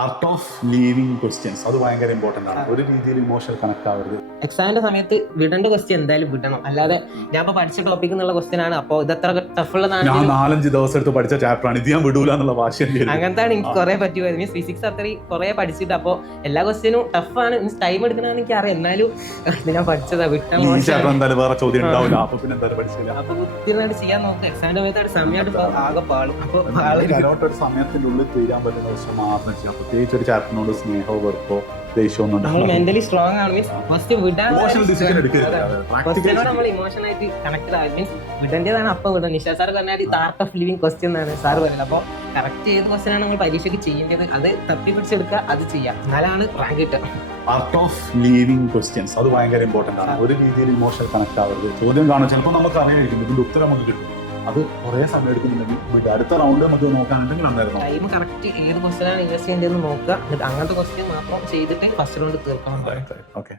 Art of living questions അത് ഭയങ്കര important ആണ്. ഒരു രീതിയിൽ ഇമോഷണൽ കണക്ട് ആവരുത്. എക്സാമിന്റെ സമയത്ത് വിടേണ്ട ക്വസ്റ്റ്യൻ എന്തായാലും വിടണം. അല്ലാതെ ഞാൻ ഇപ്പൊ പഠിച്ച ടോപ്പിക് എന്നുള്ള ക്വസ്റ്റ്യൻ ആണ്, അപ്പോൾ ഇത് എത്ര ടഫ് ഉള്ളതാണ്. ഞാൻ 4-5 ദിവസം എടുത്ത് പഠിച്ച ചാപ്റ്റർ ആണ്, ഇത് ഞാൻ വിടൂല എന്നുള്ള വാശി. അങ്ങനത്തെ എനിക്ക് കുറെ പറ്റുമായിരുന്നു. മീൻസ് ഫിസിക്സ് അത്രയും കുറെ പഠിച്ചിട്ട്, അപ്പോൾ എല്ലാ ക്വസ്റ്റ്യനും ടഫാണ്. മീൻസ് ടൈം എടുക്കണമെന്ന് എനിക്ക് അറിയാം, എന്നാലും ഇത് ഞാൻ പഠിച്ചതാ വിട്ടാൽ എന്തായാലും വേറെ ചോദ്യം ഉണ്ടാവില്ല, അപ്പൊ പിന്നെ എന്തായാലും പഠിച്ചില്ല. അപ്പൊ ഉത്തരമായിട്ട് ചെയ്യാൻ നോക്കുക. എക്സാമിന്റെ സമയത്ത് സമയമായിട്ട് ആകെ പാളും. അപ്പോൾ ഒരു സമയത്തിന്റെ ഉള്ളിൽ തീരാൻ പറ്റുന്ന ദിവസം മാത്രം ചെയ്യാം. പ്രത്യേകിച്ച് ഒരു ചാപ്റ്ററിനോട് സ്നേഹമോ വെറുപ്പോ ദേഷ്യമൊന്നും നമ്മൾ മെന്റലി സ്ട്രോങ് ആണ്. മീൻസ് ഫസ്റ്റ് വിടാൻ നമ്മൾ ഇമോഷണൽ ആയിട്ട് കണക്റ്റഡ് ആയി. മീൻസ് വിടേണ്ടതാണ് അപ്പം വിടാം. നിഷാ സാർ പറഞ്ഞാൽ ഇത് ആർട്ട് ഓഫ് ലിവിങ് ക്വസ്റ്റ്യൻ എന്നാണ് സാർ പറയുന്നത്. അപ്പോൾ കറക്റ്റ് ഏത് ക്വസ്റ്റ്യൻ ആണ് നമ്മൾ പരീക്ഷയ്ക്ക് ചെയ്യേണ്ടത് അത് തപ്പി പിടിച്ചെടുക്കുക, അത് ചെയ്യാം, എന്നാലാണ് റാങ്ക് കിട്ടുക. ആർട്ട് ഓഫ് ലീവിങ് ക്വസ്റ്റ്യൻസ് അത് ഭയങ്കര ഇമ്പോർട്ടന്റ് ആണ്. ഒരു രീതിയിൽ ഇമോഷണൽ കണക്ട് ആവരുത്. ചോദ്യം കാണും, ചിലപ്പോൾ നമുക്ക് അറിയാമായിരിക്കും ഇതിന്റെ ഉത്തരം നമുക്ക് കിട്ടും, അത് കുറെ സമയം എടുക്കുന്നുണ്ടെങ്കിൽ അടുത്ത റൗണ്ട് നമുക്ക് നോക്കാനുണ്ടെങ്കിൽ ഉണ്ടായിരുന്നു. ടൈം കറക്റ്റ് ഏത് ക്വസ്റ്റ്യൻ ആണ് ഇൻവെസ്റ്റ് ചെയ്യേണ്ടതെന്ന് നോക്കുക. അങ്ങനത്തെ ക്വസ്റ്റ്യൻ മാത്രം ചെയ്തിട്ട് ഫസ്റ്റ് റൗണ്ട് തീർക്കണം. ഓക്കെ.